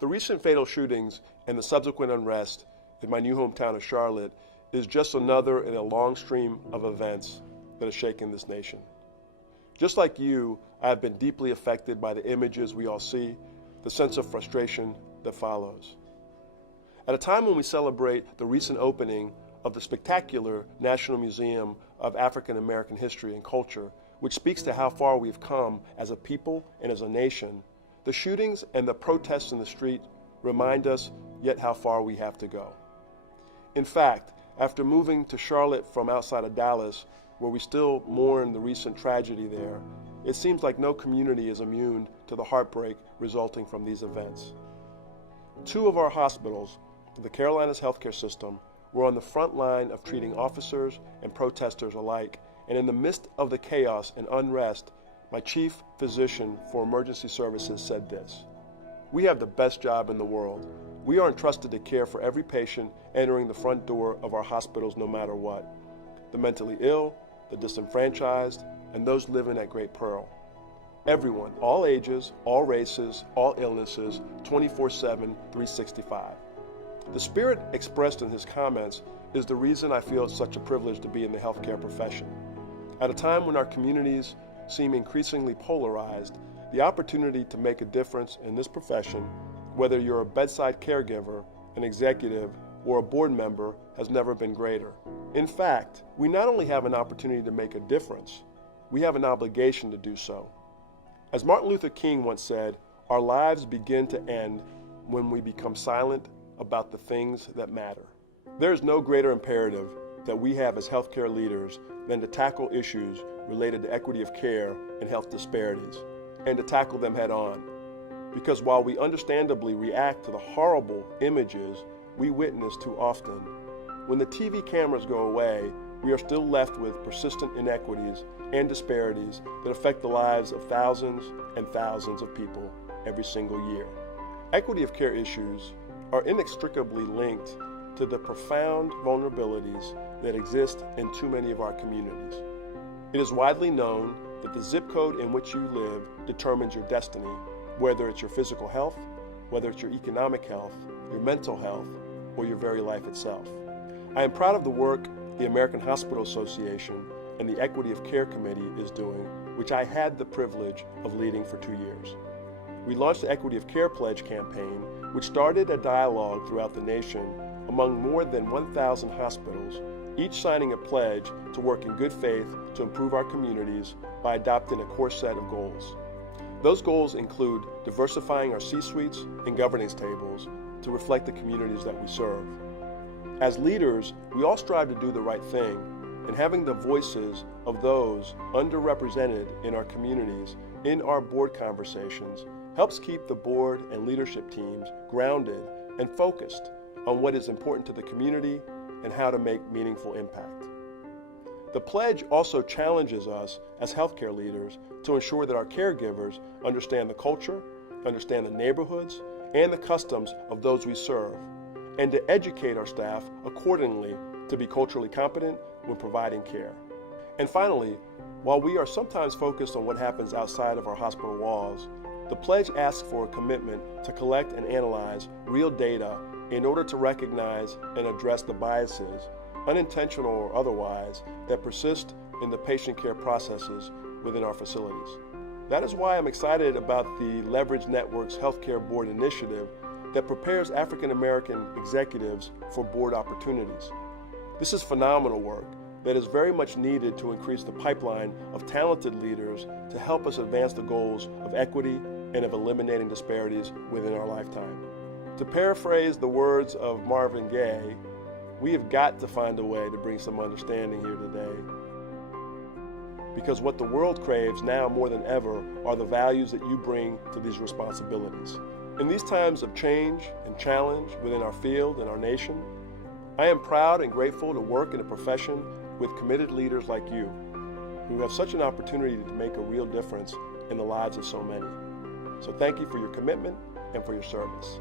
The recent fatal shootings and the subsequent unrest in my new hometown of Charlotte is just another in a long stream of events that has shaken this nation. Just like you, I have been deeply affected by the images we all see, the sense of frustration that follows. At a time when we celebrate the recent opening of the spectacular National Museum of African American History and Culture, which speaks to how far we've come as a people and as a nation, the shootings and the protests in the street remind us yet how far we have to go. In fact, after moving to Charlotte from outside of Dallas, where we still mourn the recent tragedy there, it seems like no community is immune to the heartbreak resulting from these events. Two of our hospitals, the Carolinas healthcare system, were on the front line of treating officers and protesters alike, and in the midst of the chaos and unrest, my chief physician for emergency services said this: "We have the best job in the world. We are entrusted to care for every patient entering the front door of our hospitals no matter what. The mentally ill, the disenfranchised, and those living at great peril. Everyone, all ages, all races, all illnesses, 24/7, 365. The spirit expressed in his comments is the reason I feel it's such a privilege to be in the healthcare profession. At a time when our communities seem increasingly polarized, the opportunity to make a difference in this profession, whether you're a bedside caregiver, an executive, or a board member, has never been greater. In fact, we not only have an opportunity to make a difference, we have an obligation to do so. As Martin Luther King once said, our lives begin to end when we become silent about the things that matter. There is no greater imperative that we have as healthcare leaders than to tackle issues related to equity of care and health disparities, and to tackle them head on. Because while we understandably react to the horrible images we witness too often, when the TV cameras go away, we are still left with persistent inequities and disparities that affect the lives of thousands and thousands of people every single year. Equity of care issues are inextricably linked to the profound vulnerabilities that exist in too many of our communities. It is widely known that the zip code in which you live determines your destiny, whether it's your physical health, whether it's your economic health, your mental health, or your very life itself. I am proud of the work the American Hospital Association and the Equity of Care Committee is doing, which I had the privilege of leading for 2 years. We launched the Equity of Care Pledge campaign, which started a dialogue throughout the nation among more than 1,000 hospitals, each signing a pledge to work in good faith to improve our communities by adopting a core set of goals. Those goals include diversifying our C-suites and governance tables to reflect the communities that we serve. As leaders, we all strive to do the right thing, and having the voices of those underrepresented in our communities in our board conversations helps keep the board and leadership teams grounded and focused on what is important to the community and how to make meaningful impact. The pledge also challenges us as healthcare leaders to ensure that our caregivers understand the culture, understand the neighborhoods, and the customs of those we serve, and to educate our staff accordingly to be culturally competent when providing care. And finally, while we are sometimes focused on what happens outside of our hospital walls, the pledge asks for a commitment to collect and analyze real data in order to recognize and address the biases, unintentional or otherwise, that persist in the patient care processes within our facilities. That is why I'm excited about the Leverage Networks Healthcare Board initiative that prepares African American executives for board opportunities. This is phenomenal work that is very much needed to increase the pipeline of talented leaders to help us advance the goals of equity and of eliminating disparities within our lifetime. To paraphrase the words of Marvin Gaye, we have got to find a way to bring some understanding here today. Because what the world craves now more than ever are the values that you bring to these responsibilities. In these times of change and challenge within our field and our nation, I am proud and grateful to work in a profession with committed leaders like you, who have such an opportunity to make a real difference in the lives of so many. So thank you for your commitment and for your service.